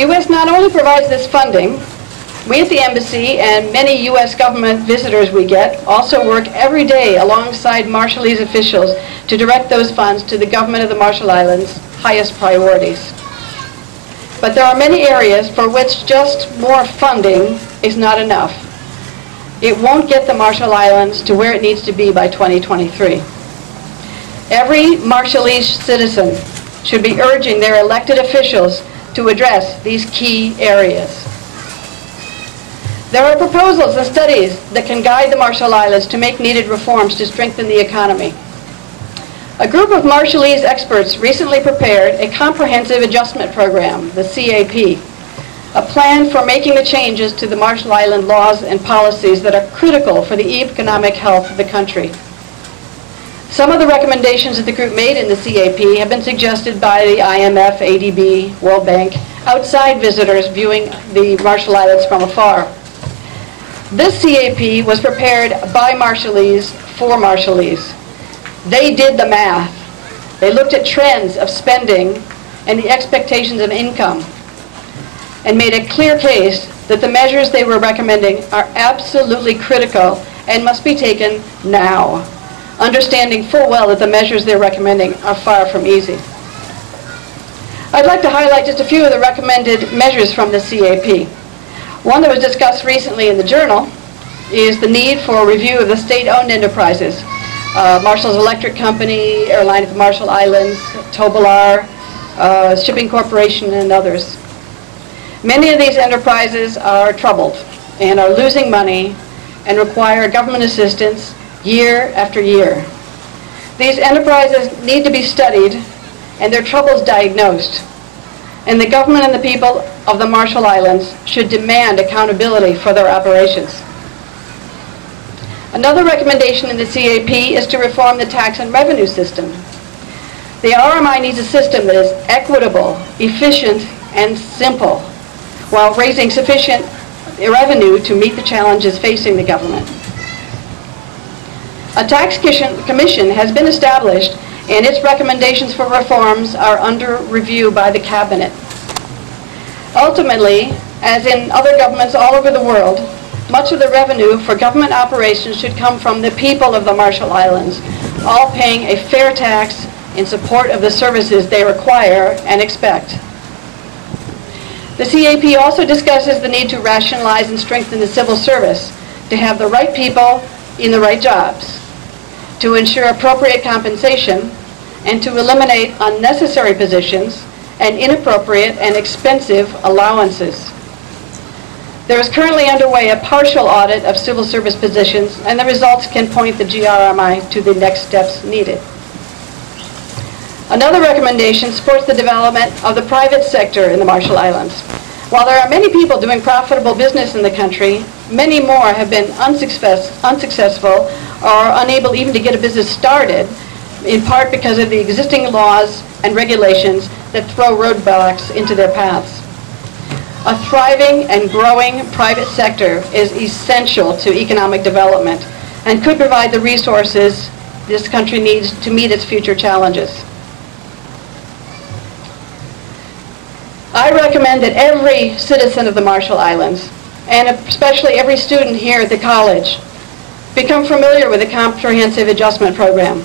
The U.S. not only provides this funding, we at the embassy and many U.S. government visitors we get also work every day alongside Marshallese officials to direct those funds to the government of the Marshall Islands' highest priorities. But there are many areas for which just more funding is not enough. It won't get the Marshall Islands to where it needs to be by 2023. Every Marshallese citizen should be urging their elected officials to address these key areas. There are proposals and studies that can guide the Marshall Islands to make needed reforms to strengthen the economy. A group of Marshallese experts recently prepared a comprehensive adjustment program, the CAP, a plan for making the changes to the Marshall Island laws and policies that are critical for the economic health of the country. Some of the recommendations that the group made in the CAP have been suggested by the IMF, ADB, World Bank, outside visitors viewing the Marshall Islands from afar. This CAP was prepared by Marshallese for Marshallese. They did the math. They looked at trends of spending and the expectations of income and made a clear case that the measures they were recommending are absolutely critical and must be taken now, understanding full well that the measures they're recommending are far from easy. I'd like to highlight just a few of the recommended measures from the CAP. One that was discussed recently in the journal is the need for a review of the state-owned enterprises. Marshall's Electric Company, Airline of the Marshall Islands, Tobalar, Shipping Corporation, and others. Many of these enterprises are troubled and are losing money and require government assistance year after year. These enterprises need to be studied and their troubles diagnosed. And the government and the people of the Marshall Islands should demand accountability for their operations. Another recommendation in the CAP is to reform the tax and revenue system. The RMI needs a system that is equitable, efficient, and simple, while raising sufficient revenue to meet the challenges facing the government. A tax commission has been established, and its recommendations for reforms are under review by the Cabinet. Ultimately, as in other governments all over the world, much of the revenue for government operations should come from the people of the Marshall Islands, all paying a fair tax in support of the services they require and expect. The CAP also discusses the need to rationalize and strengthen the civil service to have the right people in the right jobs, to ensure appropriate compensation, and to eliminate unnecessary positions and inappropriate and expensive allowances. There is currently underway a partial audit of civil service positions, and the results can point the GRMI to the next steps needed. Another recommendation supports the development of the private sector in the Marshall Islands. While there are many people doing profitable business in the country, many more have been unsuccessful or unable even to get a business started, in part because of the existing laws and regulations that throw roadblocks into their paths. A thriving and growing private sector is essential to economic development and could provide the resources this country needs to meet its future challenges. I recommend that every citizen of the Marshall Islands, and especially every student here at the college, become familiar with the Comprehensive Adjustment Program.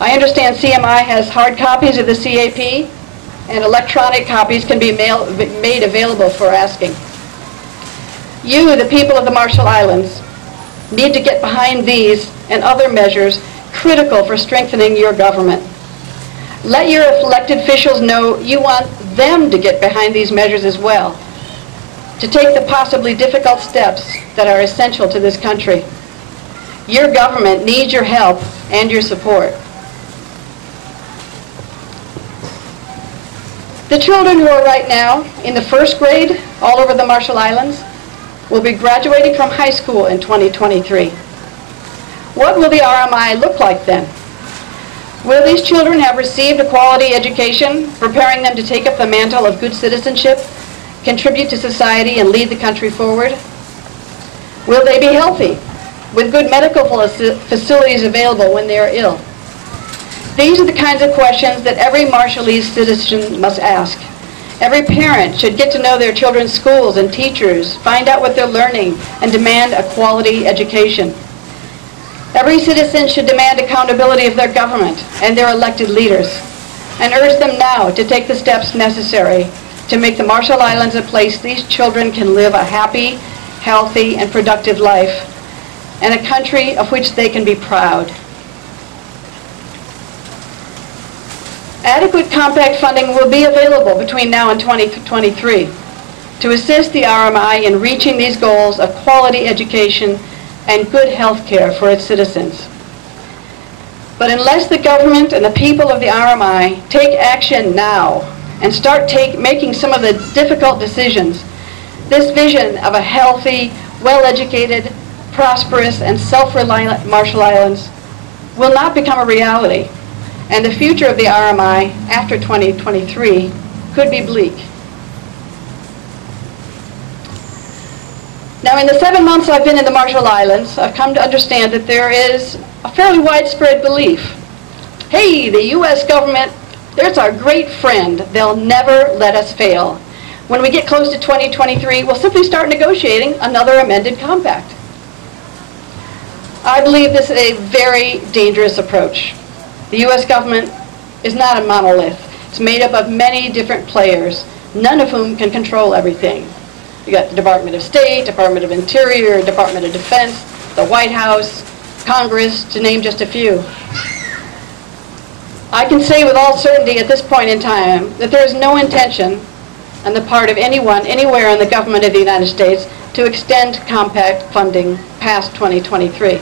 I understand CMI has hard copies of the CAP, and electronic copies can be made available for asking. You, the people of the Marshall Islands, need to get behind these and other measures critical for strengthening your government. Let your elected officials know you want them to get behind these measures as well, to take the possibly difficult steps that are essential to this country. Your government needs your help and your support. The children who are right now in the first grade all over the Marshall Islands will be graduating from high school in 2023. What will the RMI look like then? Will these children have received a quality education, preparing them to take up the mantle of good citizenship, contribute to society, and lead the country forward? Will they be healthy, with good medical facilities available when they are ill? These are the kinds of questions that every Marshallese citizen must ask. Every parent should get to know their children's schools and teachers, find out what they're learning, and demand a quality education. Every citizen should demand accountability of their government and their elected leaders, and urge them now to take the steps necessary to make the Marshall Islands a place these children can live a happy, healthy, and productive life, and a country of which they can be proud. Adequate compact funding will be available between now and 2023 to assist the RMI in reaching these goals of quality education and good health care for its citizens. But unless the government and the people of the RMI take action now and start making some of the difficult decisions, this vision of a healthy, well-educated, prosperous, and self-reliant Marshall Islands will not become a reality, and the future of the RMI after 2023 could be bleak. Now, in the 7 months I've been in the Marshall Islands, I've come to understand that there is a fairly widespread belief. Hey, the U.S. government, there's our great friend. They'll never let us fail. When we get close to 2023, we'll simply start negotiating another amended compact. I believe this is a very dangerous approach. The U.S. government is not a monolith. It's made up of many different players, none of whom can control everything. You got the Department of State, Department of Interior, Department of Defense, the White House, Congress, to name just a few. I can say with all certainty at this point in time that there is no intention on the part of anyone, anywhere in the government of the United States to extend compact funding past 2023.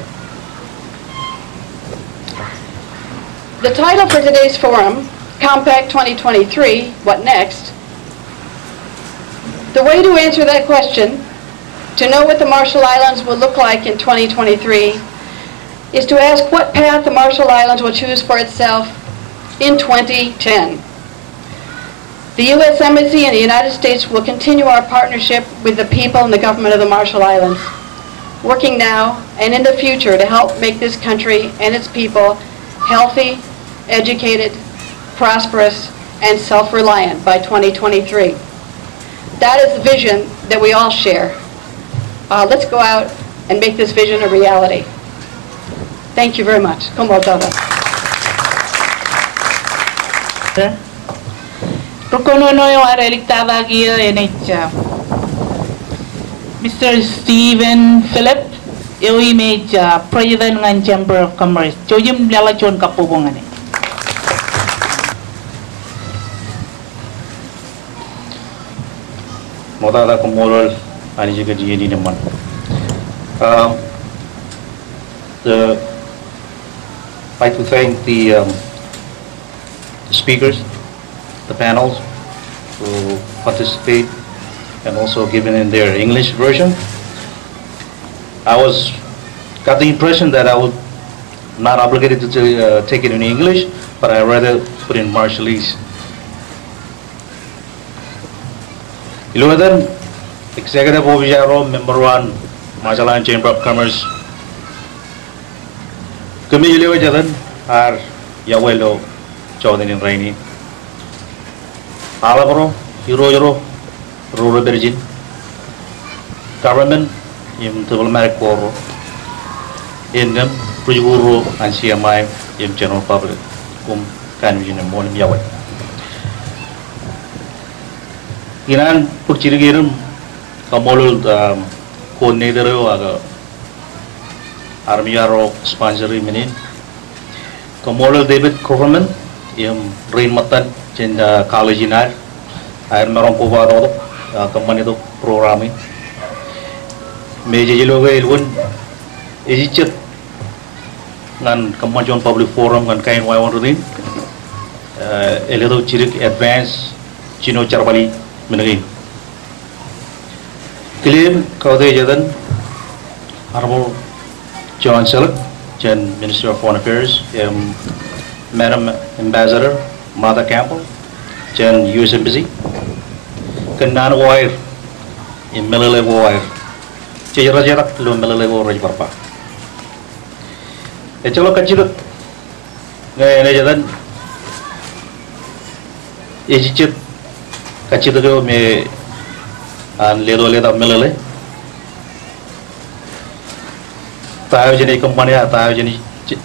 The title for today's forum, Compact 2023, What Next? The way to answer that question, to know what the Marshall Islands will look like in 2023, is to ask what path the Marshall Islands will choose for itself in 2010. The U.S. Embassy in the United States will continue our partnership with the people and the government of the Marshall Islands, working now and in the future to help make this country and its people healthy, educated, prosperous, and self-reliant by 2023. That is the vision that we all share. Let's go out and make this vision a reality. Thank you very much. Como todo. Mr. Stephen Philip, image President ng Chamber of Commerce. Choyim lalachon kapubongan. Modala kumolol ani juga dia di naman. I'd like to thank the speakers, the panels who participate and also given in their English version. I got the impression that I was not obligated to take it in English, but I rather put in Marshallese. Iluwadan, Executive Officer Member 1, Marshall Islands Chamber of Commerce. Kami iliwa jalan ar yawelo chawdin in rainy. Alabro, Euro, Rural Virgin. Government, im diplomatic corps, ingam Pujuru and CMI, im general public, kan in monim yawet. Inan purchirigirum kamolul coordinator aga armiyaro sponsori menin kamolul David government im rain matan jenda college inar air merong povado company to programi meje jiloga ilun ejichet ngan kemajuan public forum ngan kain waiwan rutin eledo cirik advance chino charbali menegin claim kaude jadan Honorable John Selleck, Minister of Foreign Affairs, Madam Ambassador Martha Campbell, U.S. Embassy, Kanan Wire, in Melele Wire, Jarak Lu Melele Wire Papa. Echalo Kachiluk, Najadan, Egypt, kacito ko me an Leto Letak Melele tayo jeni company tayo jeni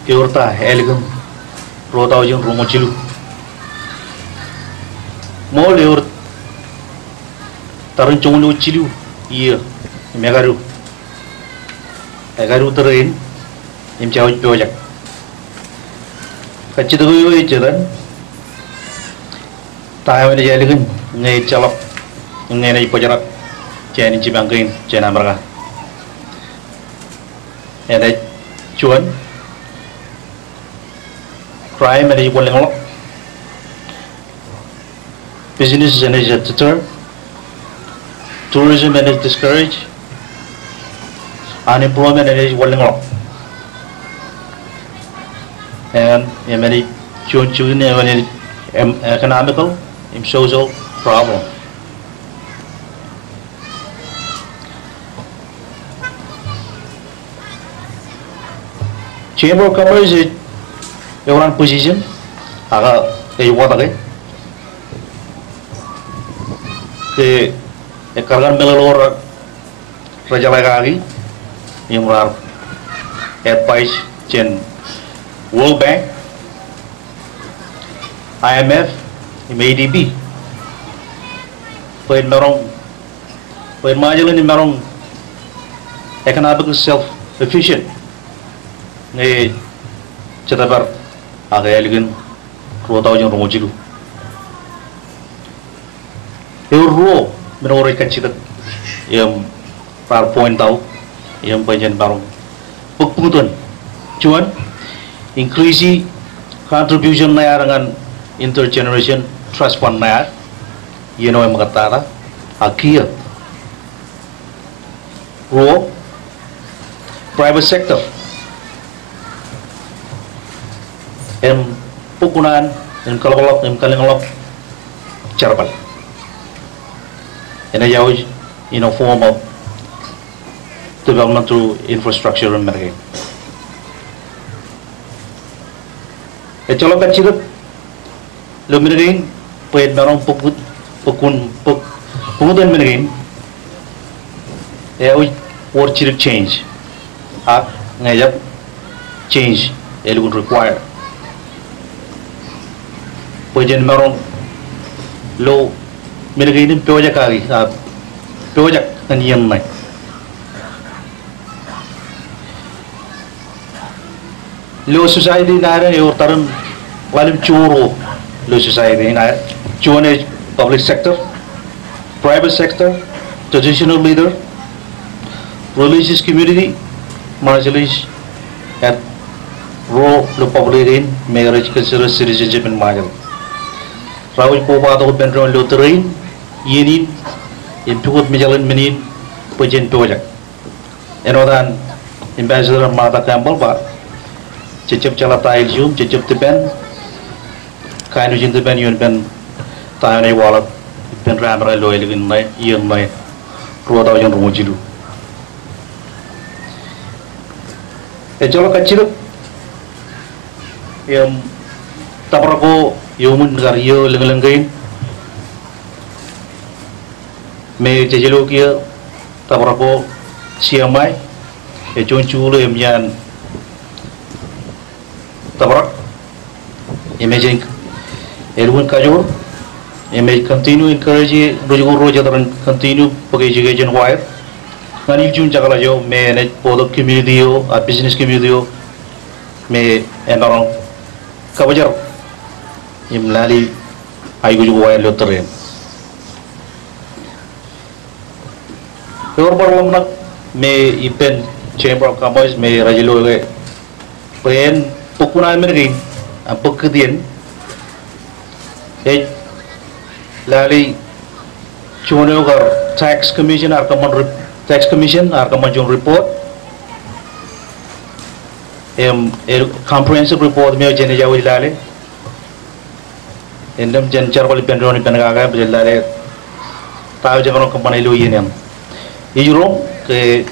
eurta elegant rota ojin rumo chilu mo leur tarun chunglu chilu iya megaru terain im chau project kacito ko yo jalan tayo ni elegant ngai chalok ngai nai pojarat cheni chibangkin chena marga and I chuan crime and equal business and is deter tourism and is discouraged unemployment and is walling up and many chun economical and social problem. Chamber of Commerce is your position. Aga what again? The Kargan Melore Rajalagagi, Imrar, advice Chen World Bank, IMF, ADB. When Marong, when Magellan in Marong, economical self-efficient. Ni cetabar aga elegant rota ojin rumo jilu euro menore kacita yang par point tau yang panjang barong pukputan cuan increase contribution na dengan intergeneration trust fund na yang mengatakan akhir ro private sector pukunan kalengalok charbal in a form of development through infrastructure and market. E cholo kan chidap lumiring pwed marong pukudan miring or chidap change ngayap change elugun require Pujan marong lo miragin project kagi project kaniyam mai lo society nara or taran walim churo lo society nara chuane public sector private sector traditional leader religious community marginalized at ro lo public in marriage consider citizenship in magal Rawit po ba ito benron luterin yinin impukot mijalan menin pujen project enodan ambassador Martha Campbell ba cecep cala tail zoom cecep teben kainu jin teben yun ben tayo na iwalat ben ramra lo eligin na yun na ruwa daw yung rumujilu jolo kaciluk yung tapar ko Yumun Gario Lengain May Jajelokia Tabarako Siamai a John Chulu Yan Tabarak Imaging Edwin Kajor may continue encourage Rojo Roger and continue Pogation Wire Nani Jun Jagalajo may net for the community a business community may and around Kabajar Imlali Aiguju Wire Lutheran. Your Parliament may Ipen Chamber of Commerce may Rajilo when Pukuna American and Pukadian Lali Chunogar Tax Commission or Common Tax Commission or Common Report a comprehensive report may Geneja with Lali. Endem jen charbal pendroni penaga bejlare tahu jangan company lu ini. Ijuro ke